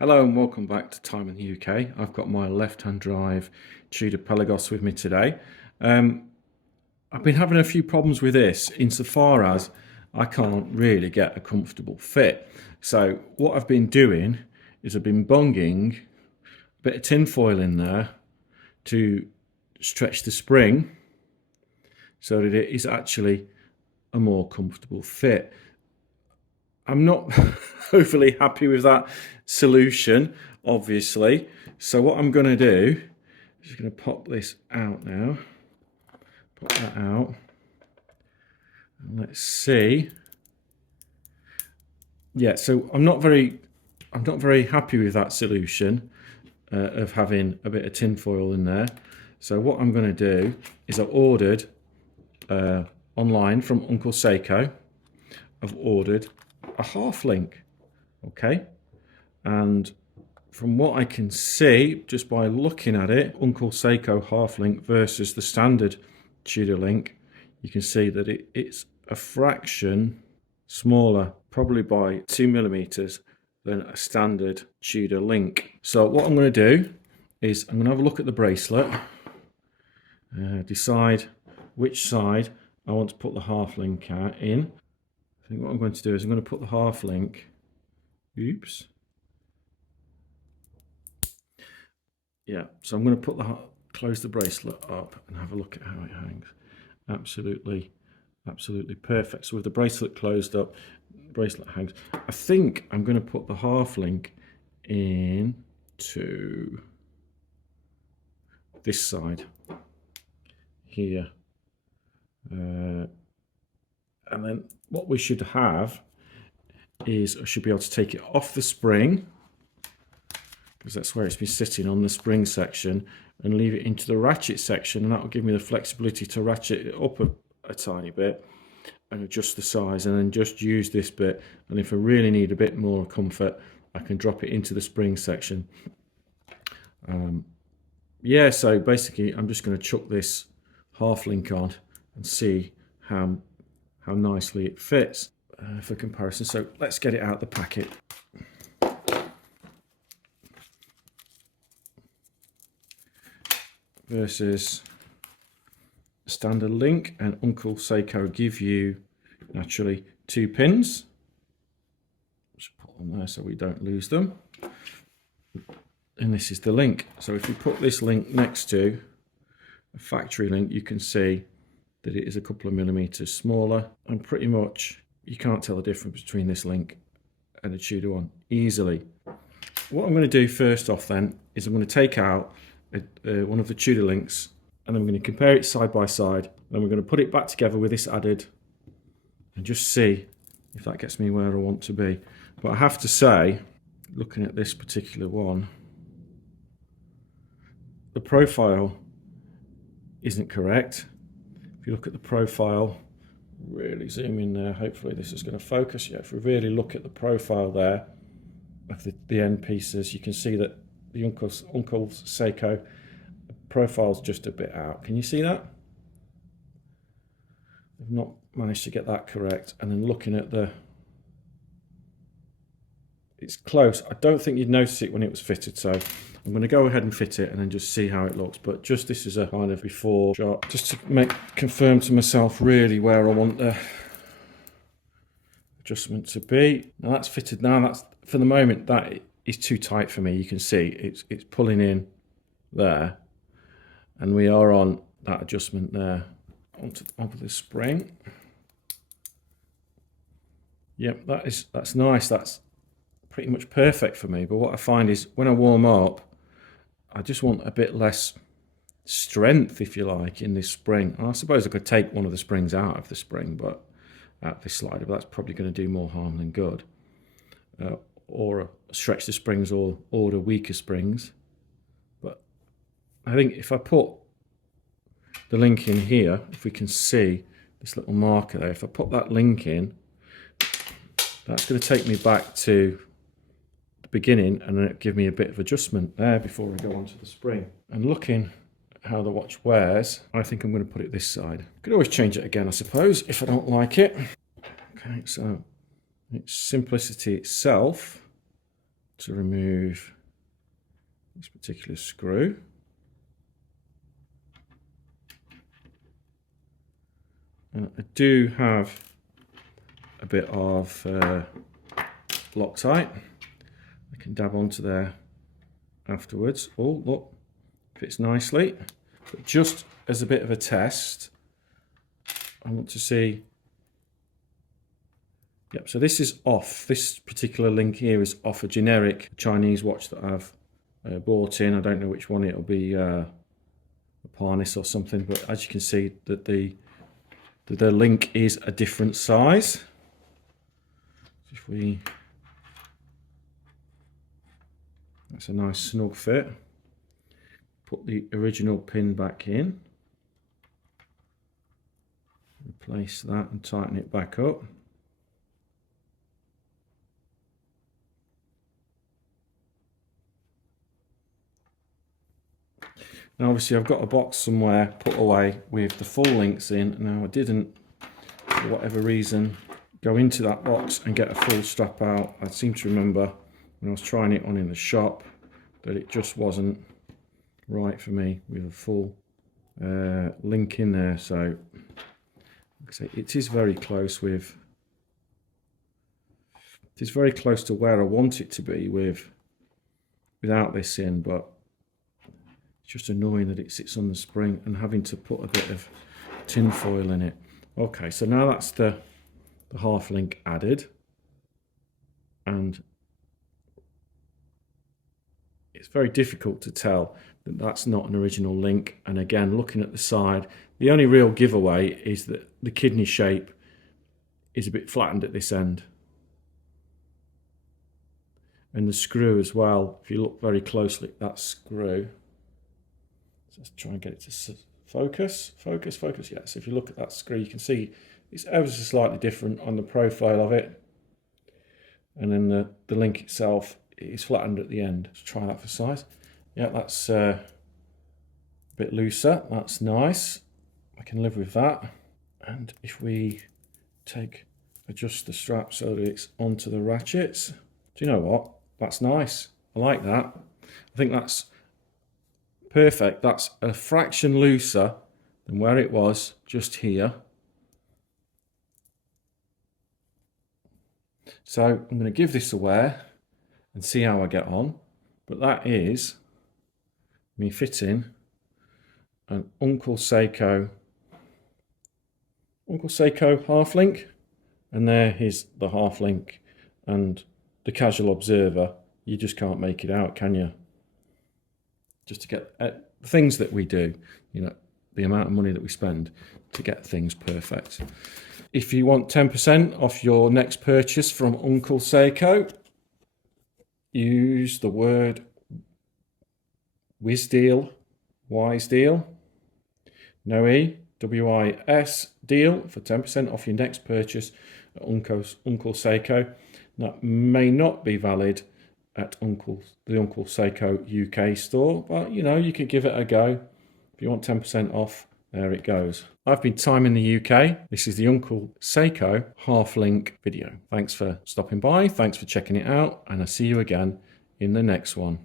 Hello and welcome back to Time in the UK. I've got my left-hand drive Tudor Pelagos with me today. I've been having a few problems with this insofar as I can't really get a comfortable fit. So what I've been doing is I've been bunging a bit of tin foil in there to stretch the spring so that it is actually a more comfortable fit. I'm not overly happy with that solution, obviously. So what I'm going to do is just going to pop this out now. Pop that out. And let's see. Yeah, so I'm not very happy with that solution of having a bit of tin foil in there. So what I'm going to do is I've ordered online from Uncle Seiko. I've ordered a half link, okay, and from what I can see just by looking at it, Uncle Seiko half link versus the standard Tudor link, you can see that it's a fraction smaller, probably by 2mm, than a standard Tudor link. So what I'm going to do is I'm going to have a look at the bracelet, decide which side I want to put the half link in. I think what I'm going to do is I'm going to put the half link, oops. Yeah, so I'm going to close the bracelet up and have a look at how it hangs. Absolutely perfect. So with the bracelet closed up, bracelet hangs. I think I'm going to put the half link into this side here. And then what we should have is I should be able to take it off the spring, because that's where it's been sitting on the spring section, and leave it into the ratchet section, and that will give me the flexibility to ratchet it up a tiny bit and adjust the size, and then just use this bit, and if I really need a bit more comfort I can drop it into the spring section. Yeah, so basically I'm just going to chuck this half link on and see how nicely it fits for comparison. So let's get it out of the packet. Versus standard link, and Uncle Seiko give you naturally 2 pins. Just put them there so we don't lose them. And this is the link. So if you put this link next to a factory link, you can see that it is a couple of millimeters smaller, and pretty much you can't tell the difference between this link and a Tudor one easily. What I'm going to do first off then is I'm going to take out one of the Tudor links, and then we're going to compare it side by side, then we're going to put it back together with this added and just see if that gets me where I want to be. But I have to say, looking at this particular one, the profile isn't correct. If you look at the profile, really zoom in there, hopefully this is going to focus. Yeah, if we really look at the profile there of the end pieces, you can see that the Uncle Seiko profile's just a bit out. Can you see that? I've not managed to get that correct. And then looking at it's close. I don't think you'd notice it when it was fitted, so I'm going to go ahead and fit it and then just see how it looks. But just this is a kind of before shot, just to confirm to myself really where I want the adjustment to be. Now that's fitted now. That's, for the moment, that is too tight for me. You can see it's pulling in there, and we are on that adjustment there onto the spring. Yep, that's nice. That's pretty much perfect for me. But what I find is when I warm up, I just want a bit less strength, if you like, in this spring. And I suppose I could take one of the springs out of the spring, but out this slider, but that's probably going to do more harm than good. Or stretch the springs, or order weaker springs. But I think if I put the link in here, if we can see this little marker there, if I put that link in, that's going to take me back to the beginning, and then it'll give me a bit of adjustment there before I go onto the spring. And looking at how the watch wears, I think I'm going to put it this side. I could always change it again, I suppose, if I don't like it. Okay, so it's simplicity itself. to remove this particular screw. And I do have a bit of Loctite. I can dab onto there afterwards. Oh, look, fits nicely. But just as a bit of a test, I want to see. Yep, so this is off. This particular link here is off a generic Chinese watch that I've bought in. I don't know which one it'll be, a Parnis or something, but as you can see that the link is a different size. If we, that's a nice snug fit. Put the original pin back in. Replace that and tighten it back up. Now obviously I've got a box somewhere put away with the full links in. Now I didn't, for whatever reason, go into that box and get a full strap out. I seem to remember when I was trying it on in the shop that it just wasn't right for me with a full link in there. So like I say, it is very close with, it is very close to where I want it to be without this in, but it's just annoying that it sits on the spring and having to put a bit of tin foil in it. Okay, so now that's the half link added, and it's very difficult to tell that that's not an original link. And again, looking at the side, the only real giveaway is that the kidney shape is a bit flattened at this end. And the screw as well, if you look very closely at that screw, let's try and get it to focus. Yes, if you look at that screw, you can see it's ever so slightly different on the profile of it. And then the link itself is flattened at the end. Let's try that for size. Yeah, that's a bit looser. That's nice. I can live with that. And if we adjust the strap so that it's onto the ratchets, do you know what? That's nice. I like that. I think that's perfect. That's a fraction looser than where it was just here. So I'm going to give this a wear and see how I get on. But that is me fitting an Uncle Seiko half link, and there is the half link, and the casual observer, you just can't make it out, can you? Just to get things that we do, you know, the amount of money that we spend to get things perfect. If you want 10% off your next purchase from Uncle Seiko, use the word WISDEAL, wise deal, no E, WIS deal for 10% off your next purchase at Uncle Seiko. That may not be valid at the Uncle Seiko UK store, but you know, you could give it a go. If you want 10% off, there it goes. I've been Time in the UK. This is the Uncle Seiko half link video. Thanks for stopping by. Thanks for checking it out, and I'll see you again in the next one.